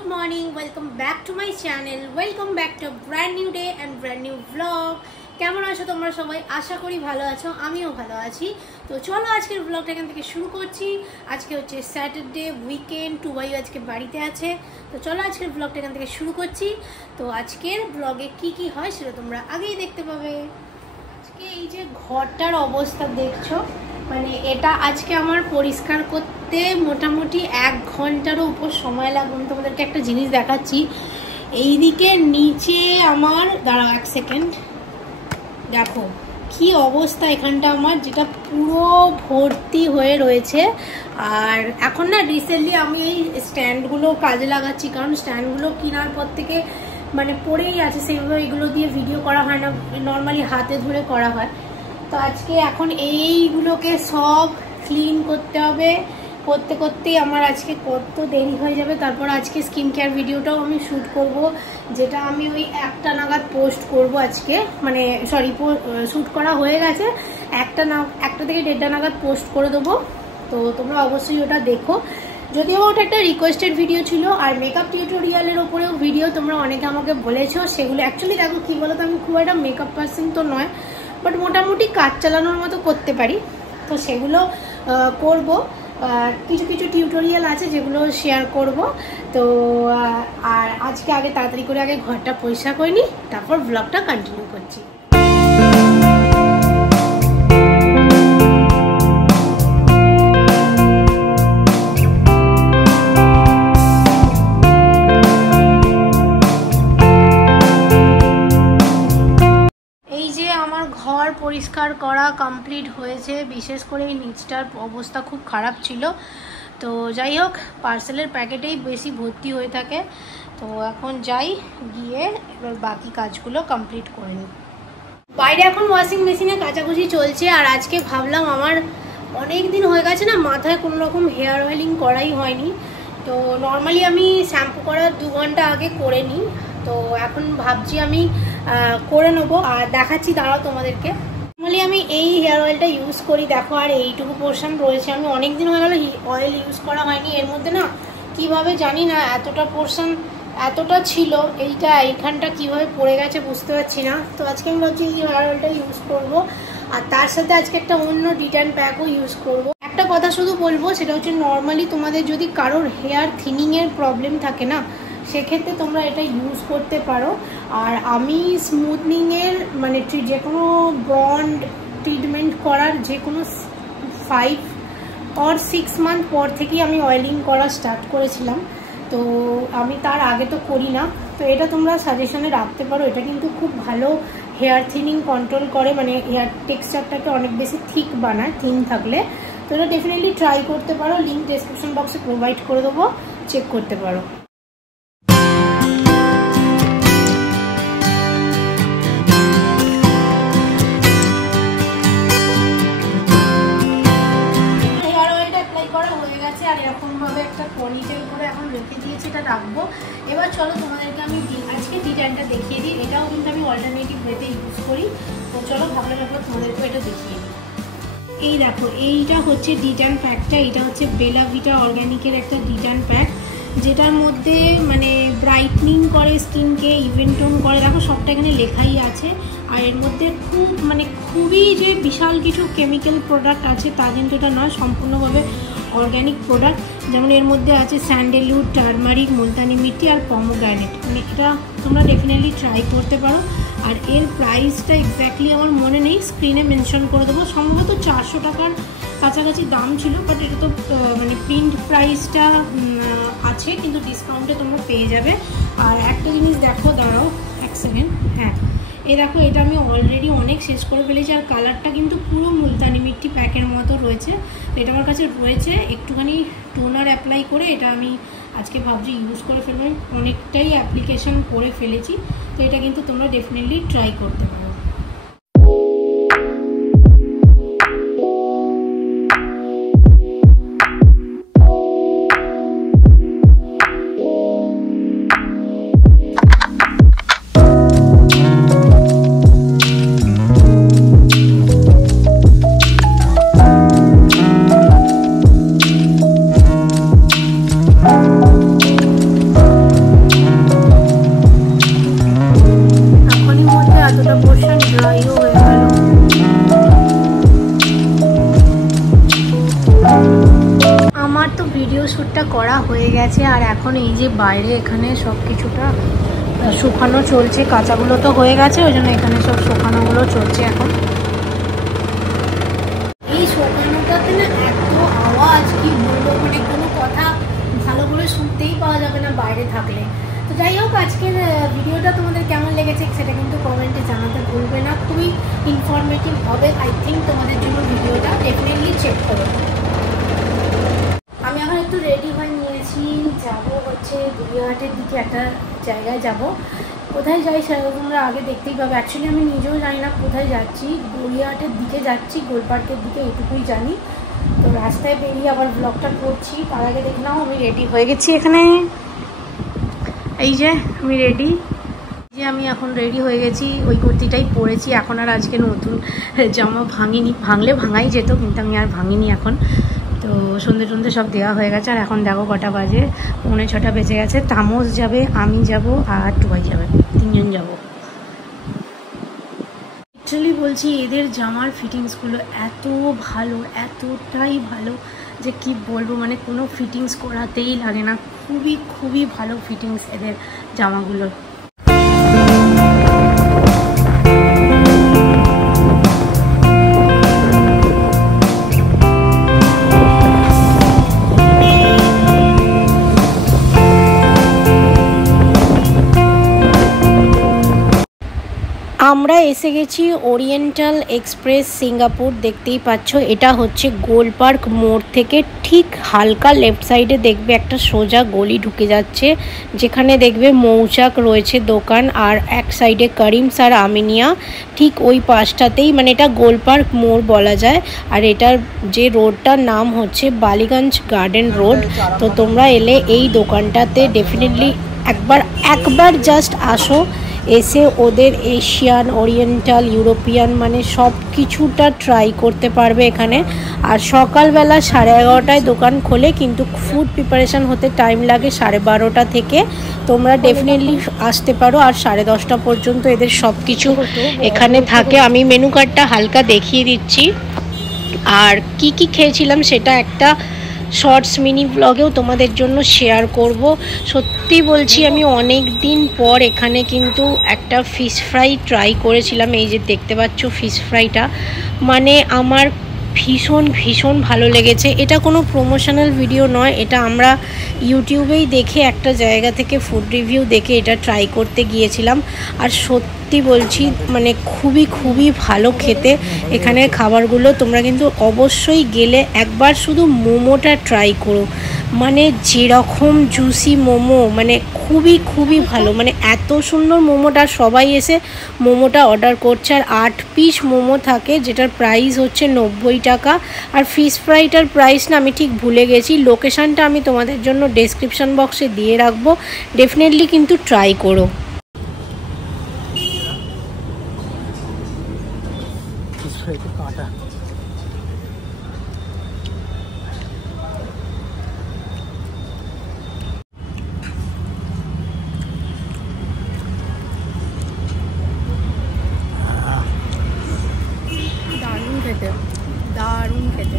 good morning, welcome back to my channel, welcome back to a brand new day and brand new vlog. কেমন আছো তোমরা সবাই? আশা করি ভালো আছো, আমিও ভালো আছি। তো চলো আজকের ব্লগটা এখান থেকে শুরু করছি। আজকে হচ্ছে স্যাটারডে উইকেন্ড, টুবাই আজকে বাড়িতে আছে। তো চলো আজকের ব্লগটা এখান থেকে শুরু করছি। তো আজকের ব্লগে কি কি হয় সেটা তোমরা আগেই দেখতে পাবে। আজকে এই যে ঘরটার অবস্থা দেখছো, মানে এটা আজকে আমার পরিষ্কার করতে মোটামুটি 1 ঘন্টারও উপর সময় লাগবে। আমি তোমাদেরকে একটা জিনিস দেখাচ্ছি। এইদিকে নিচে আমার দাঁড়াও 1 সেকেন্ড, দেখো কি অবস্থা এখানটা আমার, যেটা পুরো ভর্তি হয়ে রয়েছে। আর এখন না রিসেন্টলি আমি এই স্ট্যান্ডগুলো কাজে লাগাচ্ছি, কারণ স্ট্যান্ডগুলো কেনার পর থেকে মানে পড়েই আছে, সেইভাবে এগুলো দিয়ে ভিডিও করা হয় না, নর্মালি হাতে ধরে করা হয়। তো আজকে এখন এইগুলোকে সব ক্লিন করতে হবে, করতে করতেই আমার আজকে কত দেরি হয়ে যাবে। তারপর আজকে স্কিন কেয়ার ভিডিওটাও আমি শ্যুট করব, যেটা আমি ওই 1টা নাগাদ পোস্ট করব আজকে, মানে সরি শ্যুট করা হয়ে গেছে, 1টা থেকে 1:30টা নাগাদ পোস্ট করে দেবো। তো তোমরা অবশ্যই ওটা দেখো। যদিও ওটা একটা রিকোয়েস্টেড ভিডিও ছিল, আর মেকআপ টিউটোরিয়ালের ওপরেও ভিডিও তোমরা অনেকে আমাকে বলেছো, সেগুলো অ্যাকচুয়ালি দেখো কী বলো তো, আমি খুব একটা মেকআপ পার্সন তো নয়, বাট মোটামুটি কাজ চালানোর মতো করতে পারি। তো সেগুলো করব, কিছু কিছু টিউটোরিয়াল আছে যেগুলো শেয়ার করব। তো আর আজকে আগে তাড়াতাড়ি করে আগে ঘরটা পরিষ্কার করে নিই, তারপর ব্লগটা কন্টিনিউ করছি। ঘর পরিষ্কার করা কমপ্লিট হয়েছে, বিশেষ করে এই নিচটার অবস্থা খুব খারাপ ছিল। তো যাই হোক, পার্সেলের প্যাকেটেই বেশি ভর্তি হয়ে থাকে। তো এখন যাই, গিয়ে এবার বাকি কাজগুলো কমপ্লিট করে নিই। বাইরে এখন ওয়াশিং মেশিনে কাচাকুচি চলছে। আর আজকে ভাবলাম, আমার অনেক দিন হয়ে গেছে না মাথায় কোনো রকম হেয়ার অয়েলিং করাই হয়নি। তো নর্মালি আমি শ্যাম্পু করার 2 ঘন্টা আগে করে নিই। তো এখন ভাবছি আমি করে নেবো, আর দেখাচ্ছি দাঁড়াও তোমাদেরকে। নর্মালি আমি এই হেয়ার অয়েলটা ইউজ করি, দেখো, আর এইটুকু পোর্শন রয়েছে। আমি অনেক দিন হয়ে গেল অয়েল ইউজ করা হয়নি। এর মধ্যে না কিভাবে জানি না এতটা পোর্শন এতটা ছিল, এইখানটা কিভাবে পড়ে গেছে বুঝতে পারছি না। তো আজকে আমি ভাবছি এই হেয়ার অয়েলটা ইউজ করবো, আর তার সাথে আজকে একটা অন্য ডিট্যান প্যাকও ইউজ করব। একটা কথা শুধু বলবো, সেটা হচ্ছে নর্মালি তোমাদের যদি কারোর হেয়ার থিনিংয়ের প্রবলেম থাকে না, সেক্ষেত্রে তোমরা এটা ইউজ করতে পারো। আর আমি স্মুথনিংয়ের মানে যে কোনো ব্রন্ড ট্রিটমেন্ট করার যে কোনো 5 or 6 মান্থ পর থেকেই আমি অয়েলিং করা স্টার্ট করেছিলাম। তো আমি তার আগে তো করি না। তো এটা তোমরা সাজেশনে রাখতে পারো, এটা কিন্তু খুব ভালো হেয়ার থিনিং কন্ট্রোল করে, মানে হেয়ার টেক্সচারটাকে অনেক বেশি থিক বানায় থিন থাকলে। তো এটা ডেফিনেটলি ট্রাই করতে পারো, লিঙ্ক ডেসক্রিপশন বক্সে প্রোভাইড করে দেবো, চেক করতে পারো। আর এরকমভাবে একটা পনিটেল করে এখন রেখে দিয়েছি, এটা রাখবো। এবার চলো তোমাদেরকে আমি আজকে ডিজাইনটা দেখিয়ে দিই। এটাও কিন্তু আমি অল্টারনেটিভ ওয়েতে ইউজ করি। তো চলো ভাবলাম একবার তোমাদেরকে এটা দেখিয়ে দিই। এই দেখো, এইটা হচ্ছে ডিটান প্যাকটা। এটা হচ্ছে বেলা ভিটা অর্গ্যানিকের একটা ডিটান প্যাক, যেটার মধ্যে মানে ব্রাইটনিং করে স্কিনকে, ইভেন টোন করে, দেখো সবটা এখানে লেখাই আছে। আর এর মধ্যে খুবই যে বিশাল কিছু কেমিক্যাল প্রোডাক্ট আছে তা কিন্তু এটা নয়, সম্পূর্ণভাবে অর্গ্যানিক প্রোডাক্ট। যেমন এর মধ্যে আছে স্যান্ডেলউড, টারমারিক, মুলতানি মিট্টি আর পমোগ্রানেট। মানে এটা তোমরা ডেফিনেটলি ট্রাই করতে পারো। আর এর প্রাইসটা এক্স্যাক্টলি আমার মনে নেই, স্ক্রিনে মেনশন করে দেবো। সম্ভবত 400 টাকার কাছাকাছি দাম ছিল, বাট এটা তো মানে প্রিন্ট প্রাইসটা আছে, কিন্তু ডিসকাউন্টে তোমরা পেয়ে যাবে। আর একটা জিনিস দেখো, দাঁড়াও 1 সেকেন্ড, হ্যাঁ এই দেখো, এটা আমি অলরেডি অনেক শেষ করে ফেলেছি। আর কালারটা কিন্তু পুরো মুলতানি মিট্টি প্যাকের মতো রয়েছে। তো এটা আমার কাছে রয়েছে, একটুখানি টোনার অ্যাপ্লাই করে এটা আমি আজকে ভাবছি ইউজ করে ফেলবো। অনেকটাই অ্যাপ্লিকেশন করে ফেলেছি। তো এটা কিন্তু তোমরা ডেফিনেটলি ট্রাই করতে পারো। কিছুটা করা হয়ে গেছে, আর এখন এই যে বাইরে এখানে সব কিছুটা শুকানো চলছে। কাঁচাগুলো তো হয়ে গেছে, ওই জন্য এখানে সব শুকানোগুলো চলছে এখন। এই শুকানোটাতে না এত আওয়াজ, কি বলবো, মানে কোনো কথা ভালো করে শুনতেই পাওয়া যাবে না বাইরে থাকলে। তো যাই হোক, আজকের ভিডিওটা তোমাদের কেমন লেগেছে সেটা কিন্তু কমেন্টে জানাতে ভুলবে না। খুবই ইনফরমেটিভ হবে, আই থিঙ্ক তোমাদের জন্য ভিডিওটা ডেফিনেটলি চেক করো। আমি এখন একটু রেডি হয়ে নিয়েছি, যাবো হচ্ছে গড়িয়াহাটের দিকে, একটা জায়গায় যাব। কোথায় যাই সেটা তোমরা আগে দেখতেই পাবে। অ্যাকচুয়ালি আমি নিজেও জানি না কোথায় যাচ্ছি, গড়িয়াহাটের দিকে যাচ্ছি, গোলপার্কের দিকে, এটুকুই জানি। তো রাস্তায় বেরিয়ে আবার ব্লগটা করছি, তার আগে দেখলাম আমি রেডি হয়ে গেছি। এখানে এই যে আমি রেডি, যে আমি এখন রেডি হয়ে গেছি, ওই কুর্তিটাই পরেছি এখন। আর আজকে নতুন জামা ভাঙিনি, ভাঙলে ভাঙাই যেত, কিন্তু আমি আর ভাঙিনি এখন। তো সন্ধ্যে টন্ধে সব দেওয়া হয়ে গেছে। আর এখন দেখো কটা বাজে, 6:45 বেজে গেছে। তামস যাবে, আমি যাব, আর টুবাই যাবে, 3 জন যাব। অ্যাকচুয়ালি বলছি, এদের জামার ফিটিংসগুলো এত ভালো, এতটাই ভালো যে কি বলবো, মানে কোনো ফিটিংস করাতেই লাগে না। খুবই খুবই ভালো ফিটিংস এদের জামাগুলো। আমরা এসে গেছি ওরিয়েন্টাল এক্সপ্রেস সিঙ্গাপুর। দেখতেই পাচ্ছ, এটা হচ্ছে গোলপার্ক মোড় থেকে ঠিক হালকা লেফট সাইডে দেখবে একটা সোজা গলি ঢুকে যাচ্ছে, যেখানে দেখবে মৌচাক রয়েছে দোকান, আর এক সাইডে করিমস আর আমিনিয়া। ঠিক ওই পাশটাতেই, মানে এটা গোলপার্ক মোড় বলা যায়। আর এটার যে রোডটার নাম হচ্ছে বালিগঞ্জ গার্ডেন রোড। তো তোমরা এলে এই দোকানটাতে ডেফিনেটলি একবার জাস্ট আসো, এসে ওদের এশিয়ান, ওরিয়েন্টাল, ইউরোপিয়ান মানে সব কিছুটা ট্রাই করতে পারবে এখানে। আর সকালবেলা 11:30টায় দোকান খোলে, কিন্তু ফুড প্রিপারেশান হতে টাইম লাগে 12:30 থেকে। তোমরা ডেফিনেটলি আসতে পারো, আর 10:30 পর্যন্ত এদের সব কিছু এখানে থাকে। আমি মেনু কার্ডটা হালকা দেখিয়ে দিচ্ছি, আর কি কি খেয়েছিলাম সেটা একটা শর্টস মিনি ব্লগেও তোমাদের জন্য শেয়ার করব। সত্যি বলছি, আমি অনেক দিন পর এখানে কিন্তু একটা ফিশ ফ্রাই ট্রাই করেছিলাম। এই যে দেখতে পাচ্ছ ফিশ ফ্রাইটা, মানে আমার ভীষণ ভীষণ ভালো লেগেছে। এটা কোনো প্রমোশনাল ভিডিও নয়, এটা আমরা ইউটিউবেই দেখে একটা জায়গা থেকে ফুড রিভিউ দেখে এটা ট্রাই করতে গিয়েছিলাম। আর সত্যি বলছি, মানে খুবই খুবই ভালো খেতে এখানের খাবারগুলো। তোমরা কিন্তু অবশ্যই গেলে একবার শুধু মোমোটা ট্রাই করো, মানে যেরকম জুসি মোমো, মানে খুবই খুবই ভালো, মানে এত সুন্দর মোমোটা। সবাই এসে মোমোটা অর্ডার করছে, আর 8 পিস মোমো থাকে, যেটার প্রাইস হচ্ছে 90 টাকা। আর ফিশ ফ্রাইটার প্রাইস না আমি ঠিক ভুলে গেছি, লোকেশানটা আমি তোমাদের জন্য ডেসক্রিপশন বক্সে দিয়ে রাখবো, ডেফিনেটলি কিন্তু ট্রাই করো। দারুণ খেতে।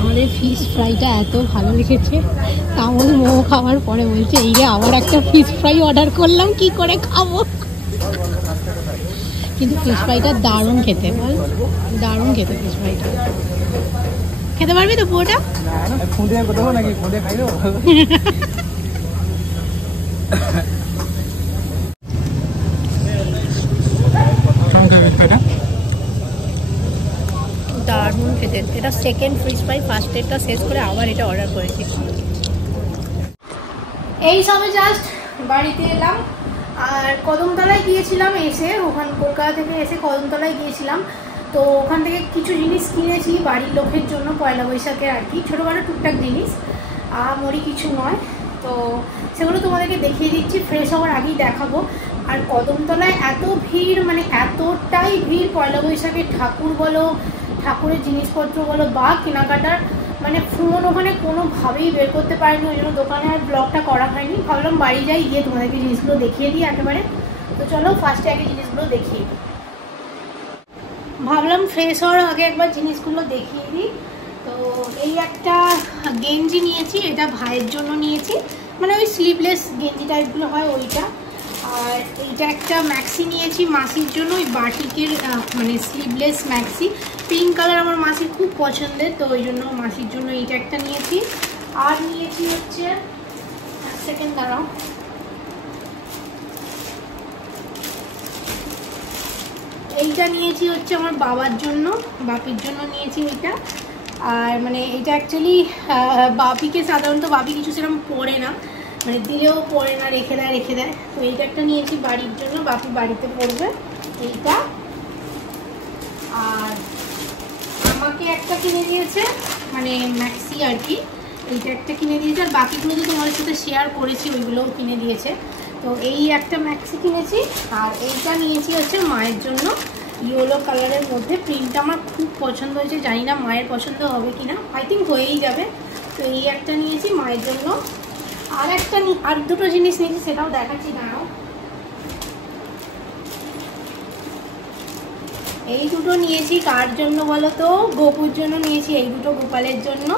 আমাদের ফিশ ফ্রাইটা এত ভালো লেগেছে, তামল মোমো খাওয়ার পরে বলছে এই রে আবার একটা ফিশ ফ্রাই অর্ডার করলাম, কি করে খাবো। কিন্তু ফিশ ফ্রাইটা দারুণ খেতে, বল দারুণ খেতে ফিশ ফ্রাইটা। খেতে পারবি তো পুরোটা? দারুণ খেতে। এটা সেকেন্ড ফিশ ফ্রাই, ফার্স্টেরটা শেষ করে আবার এটা অর্ডার করেছি। এই সবে জাস্ট বাড়িতে এলাম, আর কদমতলায় গিয়েছিলাম এসে, ওখানে কলকাতা থেকে এসে কদমতলায় গিয়েছিলাম। তো ওখান থেকে কিছু জিনিস কিনেছি বাড়ির লোকের জন্য, পয়লা বৈশাখের আর কি, ছোটোখাটো টুকটাক জিনিস, মরি কিছু নয়। তো সেগুলো তোমাদেরকে দেখিয়ে দিচ্ছি, ফ্রেশ হওয়ার আগেই দেখাবো। আর কদমতলায় এত ভিড়, মানে এতটাই ভিড়, পয়লা বৈশাখের ঠাকুর বলো, ঠাকুরের জিনিসপত্র বলো বা কেনাকাটার মানে ফোন ওখানে কোনোভাবেই বের করতে পারিনি, ওই জন্য দোকানে আর ব্লগটা করা হয়নি। ভাবলাম বাড়ি যাই, গিয়ে তোমাদেরকে জিনিসগুলো দেখিয়ে দিই একেবারে। তো চলো ফার্স্টে আগে জিনিসগুলো দেখিয়ে দিই। ভাবলাম ফ্রেশ হওয়ার আগে একবার জিনিসগুলো দেখিয়ে দিই। তো এই একটা গেঞ্জি নিয়েছি, এটা ভাইয়ের জন্য নিয়েছি, মানে ওই স্লিভলেস গেঞ্জি টাইপগুলো হয় ওইটা। আর এইটা একটা ম্যাক্সি নিয়েছি মাসির জন্য, ওই বাটিকের মানে স্লিভলেস ম্যাক্সি, পিঙ্ক কালার আমার মাসির খুব পছন্দের, তো ওই জন্য মাসির জন্য এইটা একটা নিয়েছি। আর নিয়েছি হচ্ছে, এক সেকেন্ড দাঁড়াও, এইটা নিয়েছি হচ্ছে আমার বাবার জন্য, বাপির জন্য নিয়েছি ওইটা। আর মানে এটা অ্যাকচুয়ালি বাপিকে সাধারণত বাপি কিছু সেরকম পরে না, মানে দিলেও পরে না, রেখে দেয়। তো এইটা একটা নিয়েছি বাড়ির জন্য, বাপি বাড়িতে পরবে এইটা। আর আমাকে একটা কিনে দিয়েছে, মানে ম্যাক্সি আর কি, এইটা একটা কিনে দিয়েছে। আর বাকিগুলো তো তোমাদের সাথে শেয়ার করেছি, ওইগুলোও কিনে দিয়েছে। তো এই একটা ম্যাক্সি কিনেছি। আর এইটা নিয়েছি হচ্ছে মায়ের জন্য, ইয়েলো কালারের মধ্যে, প্রিন্টটা আমার খুব পছন্দ হয়েছে, জানি না মায়ের পছন্দ হবে কিনা, আই থিঙ্ক হয়েই যাবে। তো এই একটা নিয়েছি মায়ের জন্য। আর দুটো জিনিস নিয়েছি, সেটাও দেখাচ্ছি দাঁড়াও। এই দুটো নিয়েছি কার জন্য বলো তো? গোপুর জন্য নিয়েছি, এই দুটো গোপালের জন্য।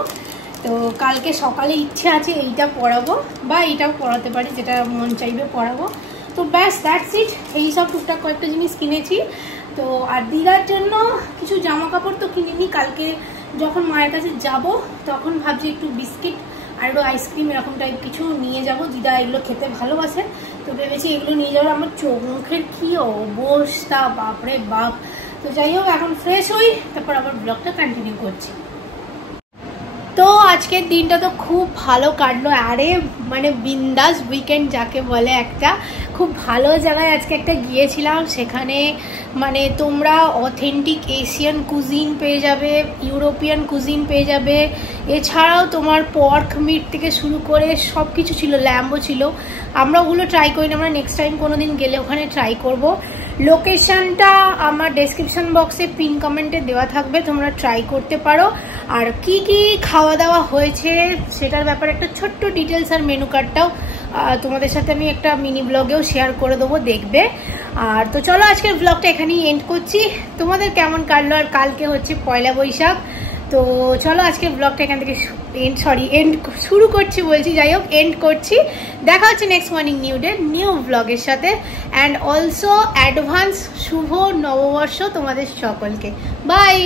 তো কালকে সকালে ইচ্ছে আছে এইটা পরাবো, বা এইটাও পরাতে পারি, যেটা মন চাইবে পরাবো। তো ব্যাস দ্যাটস ইট, এইসব টুকটাক কয়েকটা জিনিস কিনেছি। তো আর দিদার জন্য কিছু জামা কাপড় তো কিনিনি, কালকে যখন মায়ের কাছে যাব তখন ভাবছি একটু বিস্কিট আর একটু আইসক্রিম এরকম টাইপ কিছু নিয়ে যাব, দিদা এগুলো খেতে ভালোবাসে। তো ভেবেছি এগুলো নিয়ে যাবো। আমার চোখ মুখের কী অবস্থা, বাপরে বাপ। তো যাই হোক, এখন ফ্রেশ হই, তারপর আবার ব্লগটা কন্টিনিউ করছি। তো আজকের দিনটা তো খুব ভালো কাটলো, আরে মানে বিন্দাস উইকেন্ড যাকে বলে, একটা খুব ভালো জায়গায় আজকে একটা গিয়েছিলাম। সেখানে মানে তোমরা অথেন্টিক এশিয়ান কুজিন পেয়ে যাবে, ইউরোপিয়ান কুজিন পেয়ে যাবে, এছাড়াও তোমার পর্ক মিট থেকে শুরু করে সব কিছু ছিল, ল্যাম্বও ছিল। আমরা ওগুলো ট্রাই করিনি, আমরা নেক্সট টাইম কোনো দিন গেলে ওখানে ট্রাই করব। লোকেশনটা আমার ডেসক্রিপশন বক্সে পিন কমেন্টে দেওয়া থাকবে, তোমরা ট্রাই করতে পারো। আর কি কি খাওয়া দাওয়া হয়েছে সেটার ব্যাপারে একটা ছোট্ট ডিটেলস আর মেনু কার্ডটাও তোমাদের সাথে আমি একটা মিনি ব্লগেও শেয়ার করে দেবো, দেখবে। আর তো চলো আজকের ব্লগটা এখানেই এন্ড করছি। তোমাদের কেমন কাটলো? আর কালকে হচ্ছে পয়লা বৈশাখ, তো চলো আজকের ব্লগটা এখান থেকে এন্ড শুরু করছি বলছি, যাই হোক এন্ড করছি। দেখা হচ্ছে next morning new day new ব্লগের সাথে। অ্যান্ড অলসো অ্যাডভান্স শুভ নববর্ষ তোমাদের সকলকে। বাই।